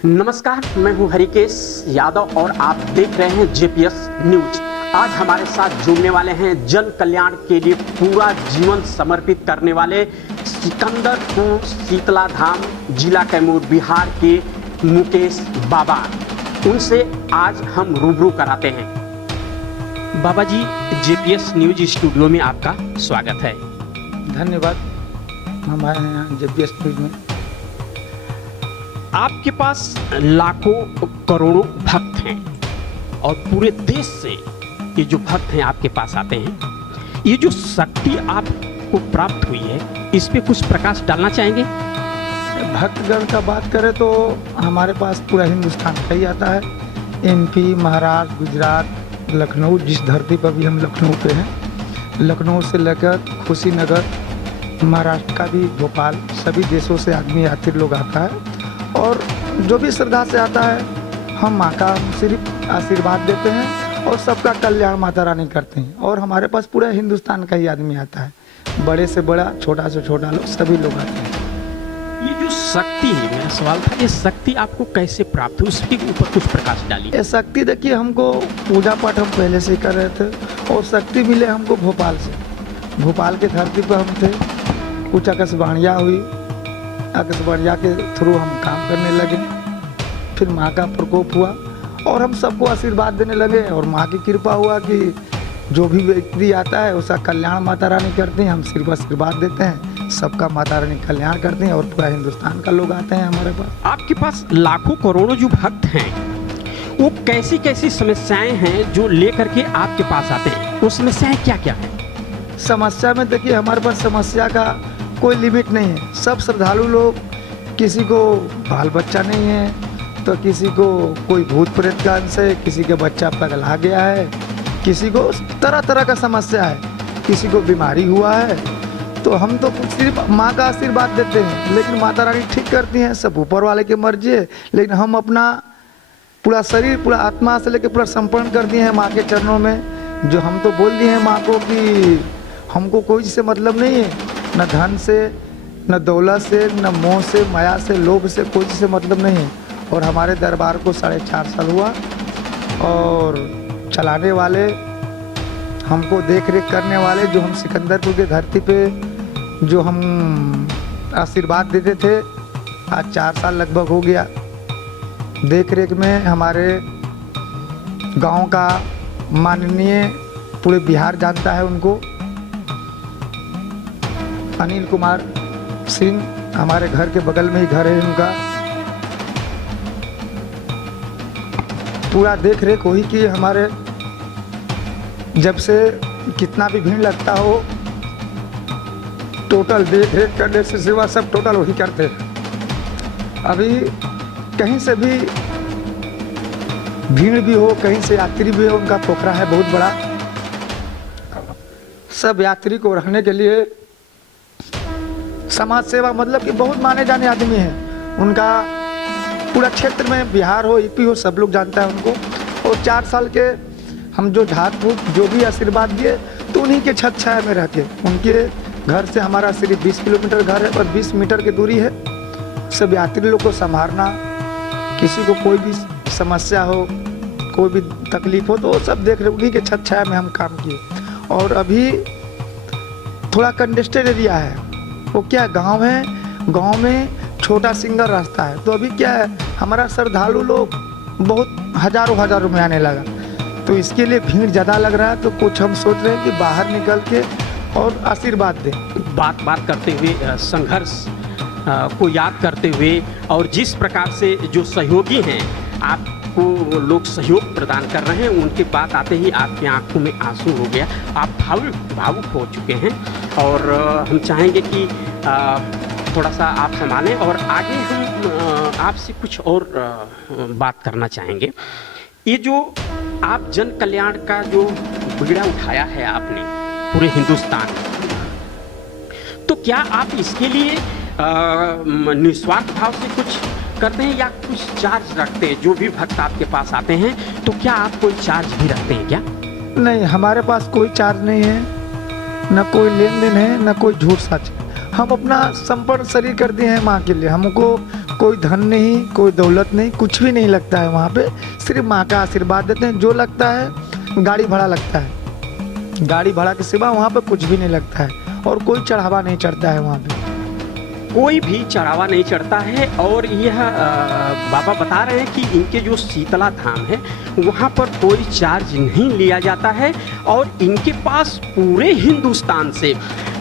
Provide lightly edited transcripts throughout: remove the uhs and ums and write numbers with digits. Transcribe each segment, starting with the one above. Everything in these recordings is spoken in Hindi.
नमस्कार, मैं हूं हरिकेश यादव और आप देख रहे हैं जेपीएस न्यूज। आज हमारे साथ जुड़ने वाले हैं जन कल्याण के लिए पूरा जीवन समर्पित करने वाले सिकंदरपुर शीतला धाम जिला कैमूर बिहार के मुकेश बाबा। उनसे आज हम रूबरू कराते हैं। बाबा जी, जेपीएस न्यूज स्टूडियो में आपका स्वागत है। धन्यवाद। हम आए हैं यहाँ जेपीएस न्यूज में। आपके पास लाखों करोड़ों भक्त हैं और पूरे देश से ये जो भक्त हैं आपके पास आते हैं। ये जो शक्ति आपको प्राप्त हुई है, इस पे कुछ प्रकाश डालना चाहेंगे? भक्तगण का बात करें तो हमारे पास पूरा हिंदुस्तान का ही आता है। एमपी, महाराष्ट्र, गुजरात, लखनऊ, जिस धरती पर भी हम लखनऊ पे हैं, लखनऊ से लेकर कुशीनगर, महाराष्ट्र का भी भोपाल, सभी देशों से आदमी यात्री लोग आता है। और जो भी श्रद्धा से आता है, हम माँ का सिर्फ आशीर्वाद देते हैं और सबका कल्याण माता रानी करते हैं। और हमारे पास पूरा हिंदुस्तान का ही आदमी आता है, बड़े से बड़ा, छोटा से छोटा लोग, सभी लोग आते हैं। ये जो शक्ति है, मेरा सवाल था, ये शक्ति आपको कैसे प्राप्त हुई, उसके ऊपर कुछ प्रकाश डालिए। ये शक्ति देखिए, हमको पूजा पाठ हम पहले से ही कर रहे थे और शक्ति मिले हमको भोपाल से। भोपाल के धरती पर हम थे, कुछ आकाशवाणियाँ हुई, आकाशवाणियाँ के थ्रू हम काम करने लगे। फिर माँ का प्रकोप हुआ और हम सबको आशीर्वाद देने लगे और माँ की कृपा हुआ कि जो भी व्यक्ति आता है उसका कल्याण माता रानी करती हैं। हम सिर्फ आशीर्वाद देते हैं, सबका माता रानी कल्याण करती हैं और पूरा हिंदुस्तान का लोग आते हैं हमारे पास। आपके पास लाखों करोड़ों जो भक्त हैं, वो कैसी कैसी समस्याएं हैं जो लेकर के आपके पास आते हैं? वो समस्याएं क्या क्या हैं? समस्या में देखिए, हमारे पास समस्या का कोई लिमिट नहीं है। सब श्रद्धालु लोग, किसी को बाल बच्चा नहीं है तो किसी को कोई भूत प्रेत का अंश है, किसी का बच्चा पगला गया है, किसी को तरह तरह का समस्या है, किसी को बीमारी हुआ है। तो हम तो सिर्फ माँ का आशीर्वाद देते हैं, लेकिन माता रानी ठीक करती हैं। सब ऊपर वाले की मर्जी है, लेकिन हम अपना पूरा शरीर, पूरा आत्मा से लेकर पूरा समर्पण कर दिए हैं माँ के चरणों में। जो हम तो बोल दिए हैं माँ को कि हमको कोई से मतलब नहीं है, न धन से, न दौलत से, न मोह से, माया से, लोभ से, कोई से मतलब नहीं है। और हमारे दरबार को 4.5 साल हुआ और चलाने वाले, हमको देख रेख करने वाले, जो हम सिकंदरपुर की धरती पे जो हम आशीर्वाद देते थे, आज 4 साल लगभग हो गया। देख रेख में हमारे गांव का माननीय पूरे बिहार जानता है उनको, अनिल कुमार सिंह, हमारे घर के बगल में ही घर है उनका। पूरा देख रेख वही की हमारे, जब से कितना भी भीड़ लगता हो, टोटल देख रेख करने से सिवा सब टोटल वही करते हैं। अभी कहीं से भी भीड़ भी हो, कहीं से यात्री भी हो, उनका पोखरा है बहुत बड़ा। सब यात्री को रहने के लिए समाज सेवा, मतलब कि बहुत माने जाने आदमी हैं। उनका पूरा क्षेत्र में, बिहार हो, यूपी हो, सब लोग जानता है उनको। और 4 साल के हम जो झाड़ फूक जो भी आशीर्वाद दिए, तो उन्हीं के छत छाया में रहते। उनके घर से हमारा सिर्फ 20 किलोमीटर घर है और 20 मीटर की दूरी है। सब यात्री लोग को संभालना, किसी को कोई भी समस्या हो, कोई भी तकलीफ हो, तो वो सब देख रहे, उन्हीं के छत छाया में हम काम किए। और अभी थोड़ा कंजेस्टेड एरिया है, वो क्या गांव है, गांव में छोटा सिंगल रास्ता है। तो अभी क्या है, हमारा श्रद्धालु लोग बहुत हजारों में आने लगा, तो इसके लिए भीड़ ज़्यादा लग रहा है। तो कुछ हम सोच रहे हैं कि बाहर निकल के और आशीर्वाद दें। बात करते हुए संघर्ष को याद करते हुए और जिस प्रकार से जो सहयोगी हैं आपको लोग सहयोग प्रदान कर रहे हैं, उनकी बात आते ही आपकी आंखों में आंसू हो गया, आप भावुक हो चुके हैं। और हम चाहेंगे कि थोड़ा सा आप संभालें और आगे हम आपसे कुछ और बात करना चाहेंगे। ये जो आप जन कल्याण का जो बीड़ा उठाया है आपने पूरे हिंदुस्तान, तो क्या आप इसके लिए निस्वार्थ भाव से कुछ करते हैं या कुछ चार्ज रखते हैं? जो भी भक्त आपके पास आते हैं, तो क्या आप कोई चार्ज भी रखते हैं क्या? नहीं, हमारे पास कोई चार्ज नहीं है, न कोई लेन देन है, न कोई झूठ सच। हम अपना संपूर्ण शरीर कर दिए हैं माँ के लिए। हमको कोई धन नहीं, कोई दौलत नहीं, कुछ भी नहीं लगता है वहाँ पे। सिर्फ माँ का आशीर्वाद देते हैं। जो लगता है गाड़ी भाड़ा लगता है, गाड़ी भाड़ा के सिवा वहाँ पे कुछ भी नहीं लगता है, और कोई चढ़ावा नहीं चढ़ता है वहाँ पे। कोई भी चढ़ावा नहीं चढ़ता है। और यह बाबा बता रहे हैं कि इनके जो शीतला धाम है वहाँ पर कोई चार्ज नहीं लिया जाता है, और इनके पास पूरे हिंदुस्तान से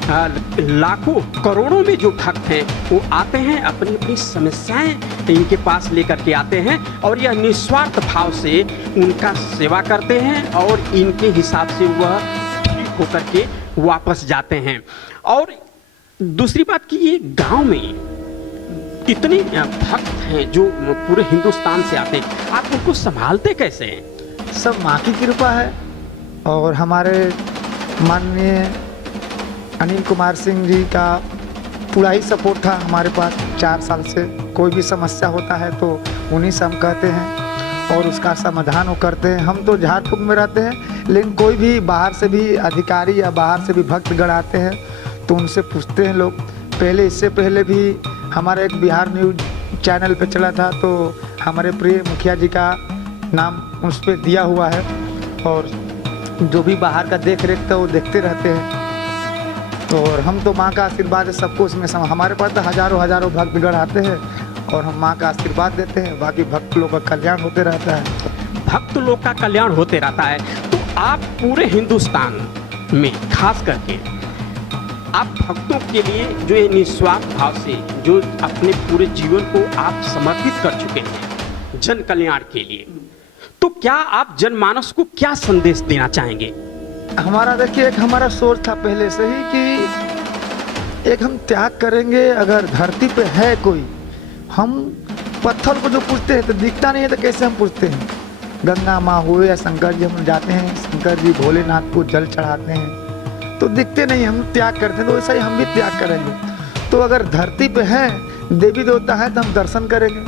लाखों करोड़ों में जो भक्त हैं वो आते हैं, अपनी अपनी समस्याएं इनके पास लेकर के आते हैं, और यह निस्वार्थ भाव से उनका सेवा करते हैं, और इनके हिसाब से वह ठीक होकर के वापस जाते हैं। और दूसरी बात कि ये गांव में इतने भक्त हैं जो पूरे हिंदुस्तान से आते हैं, आप उनको संभालते कैसे हैं? सब माँ की कृपा है, और हमारे माननीय अनिल कुमार सिंह जी का पूरा ही सपोर्ट था हमारे पास 4 साल से। कोई भी समस्या होता है तो उन्हीं से हम कहते हैं और उसका समाधान वो करते हैं। हम तो झाड़ फूक में रहते हैं, लेकिन कोई भी बाहर से भी अधिकारी या बाहर से भी भक्तगण आते हैं तो उनसे पूछते हैं लोग। पहले, इससे पहले भी हमारा एक बिहार न्यूज़ चैनल पे चला था, तो हमारे प्रिय मुखिया जी का नाम उस पर दिया हुआ है, और जो भी बाहर का देख रेख था वो देखते रहते हैं। और हम तो माँ का आशीर्वाद है सबको उसमें हमारे पास तो हजारों भक्तगण आते हैं, और हम माँ का आशीर्वाद देते हैं। बाकी भक्त लोग का कल्याण होते रहता है। भक्त लोग का कल्याण होते रहता है। तो आप पूरे हिंदुस्तान में खास करके आप भक्तों के लिए जो ये निस्वार्थ भाव से जो अपने पूरे जीवन को आप समर्पित कर चुके हैं जन कल्याण के लिए, तो क्या आप जनमानस को क्या संदेश देना चाहेंगे? हमारा देखिए, एक हमारा सोच था पहले से ही कि एक हम त्याग करेंगे। अगर धरती पे है कोई, हम पत्थर को जो पूछते हैं तो दिखता नहीं है, तो कैसे हम पूछते हैं? गंगा माँ हुए या शंकर जी, हम जाते हैं शंकर जी भोलेनाथ को जल चढ़ाते हैं तो दिखते नहीं, हम त्याग करते हैं। तो वैसा ही हम भी त्याग करेंगे। तो अगर धरती पे है देवी देवता है तो हम दर्शन करेंगे,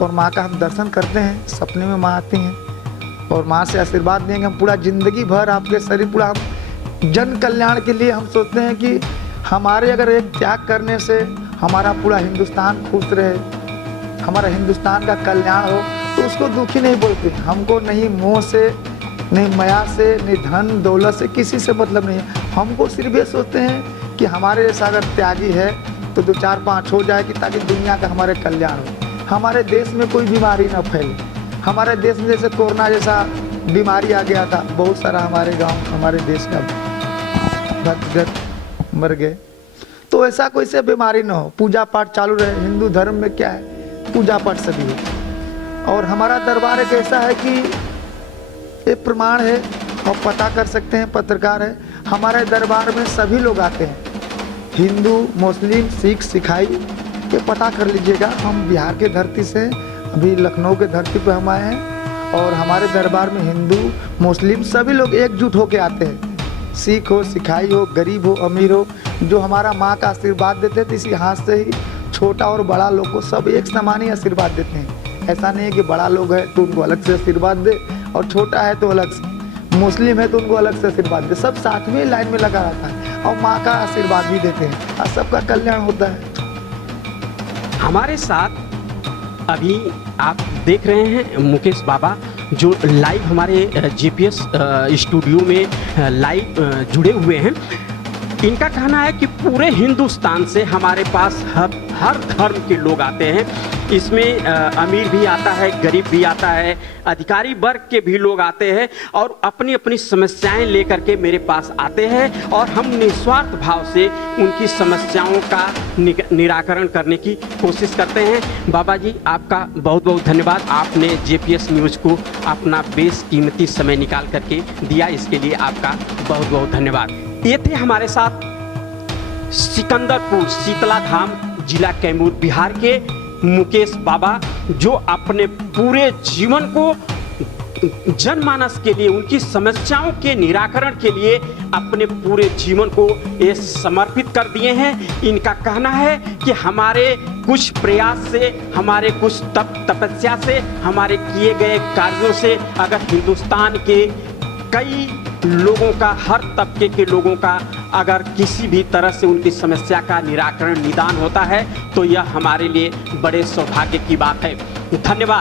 और माँ का हम दर्शन करते हैं। सपने में माँ आती हैं और माँ से आशीर्वाद देंगे। हम पूरा जिंदगी भर आपके शरीर पूरा हम जन कल्याण के लिए हम सोचते हैं कि हमारे अगर एक त्याग करने से हमारा पूरा हिंदुस्तान खुश रहे, हमारा हिंदुस्तान का कल्याण हो, तो उसको दुखी नहीं बोलते। हमको नहीं मोह से, नहीं माया से, नहीं धन दौलत से, किसी से मतलब नहीं है। हमको सिर्फ ये सोचते हैं कि हमारे जैसा अगर त्यागी है तो 2 4 5 हो जाए, कि ताकि दुनिया का हमारे कल्याण हो, हमारे देश में कोई बीमारी ना फैले। हमारे देश में जैसे कोरोना जैसा बीमारी आ गया था, बहुत सारा हमारे गांव, हमारे देश का भक्तगण मर गए, तो ऐसा कोई से बीमारी ना हो। पूजा पाठ चालू रहे। हिंदू धर्म में क्या है, पूजा पाठ सभी हो। और हमारा दरबार एक ऐसा है कि ये प्रमाण है, और पता कर सकते हैं, पत्रकार है। हमारे दरबार में सभी लोग आते हैं, हिंदू, मुस्लिम, सिख, सिखाई, ये पता कर लीजिएगा। हम बिहार के धरती से, अभी लखनऊ के धरती पर हम आए हैं, और हमारे दरबार में हिंदू, मुस्लिम सभी लोग एकजुट होके आते हैं। सिख हो, सिखाई हो, गरीब हो, अमीर हो, जो हमारा माँ का आशीर्वाद देते हैं, तो इसी हाथ से ही छोटा और बड़ा लोग को सब एक समान ही आशीर्वाद देते हैं। ऐसा नहीं है कि बड़ा लोग है तो उनको अलग से आशीर्वाद दे, और छोटा है तो अलग से, मुस्लिम है तो उनको अलग से आशीर्वाद दे। सब साथ में लाइन में लगा रहता है, और माँ का आशीर्वाद भी देते हैं, और सबका कल्याण होता है। हमारे साथ अभी आप देख रहे हैं मुकेश बाबा, जो लाइव हमारे जीपीएस स्टूडियो में लाइव जुड़े हुए हैं। इनका कहना है कि पूरे हिंदुस्तान से हमारे पास हर धर्म के लोग आते हैं। इसमें अमीर भी आता है, गरीब भी आता है, अधिकारी वर्ग के भी लोग आते हैं, और अपनी अपनी समस्याएं लेकर के मेरे पास आते हैं, और हम निस्वार्थ भाव से उनकी समस्याओं का निराकरण करने की कोशिश करते हैं। बाबा जी, आपका बहुत बहुत धन्यवाद। आपने जेपीएस न्यूज़ को अपना बेशकीमती समय निकाल करके दिया, इसके लिए आपका बहुत बहुत धन्यवाद। ये थे हमारे साथ सिकंदरपुर शीतला धाम, जिला कैमूर, बिहार के मुकेश बाबा, जो अपने पूरे जीवन को जनमानस के लिए, उनकी समस्याओं के निराकरण के लिए अपने पूरे जीवन को ये समर्पित कर दिए हैं। इनका कहना है कि हमारे कुछ प्रयास से, हमारे कुछ तपस्या से, हमारे किए गए कार्यों से अगर हिंदुस्तान के कई लोगों का, हर तबके के लोगों का अगर किसी भी तरह से उनकी समस्या का निराकरण, निदान होता है तो यह हमारे लिए बड़े सौभाग्य की बात है। धन्यवाद।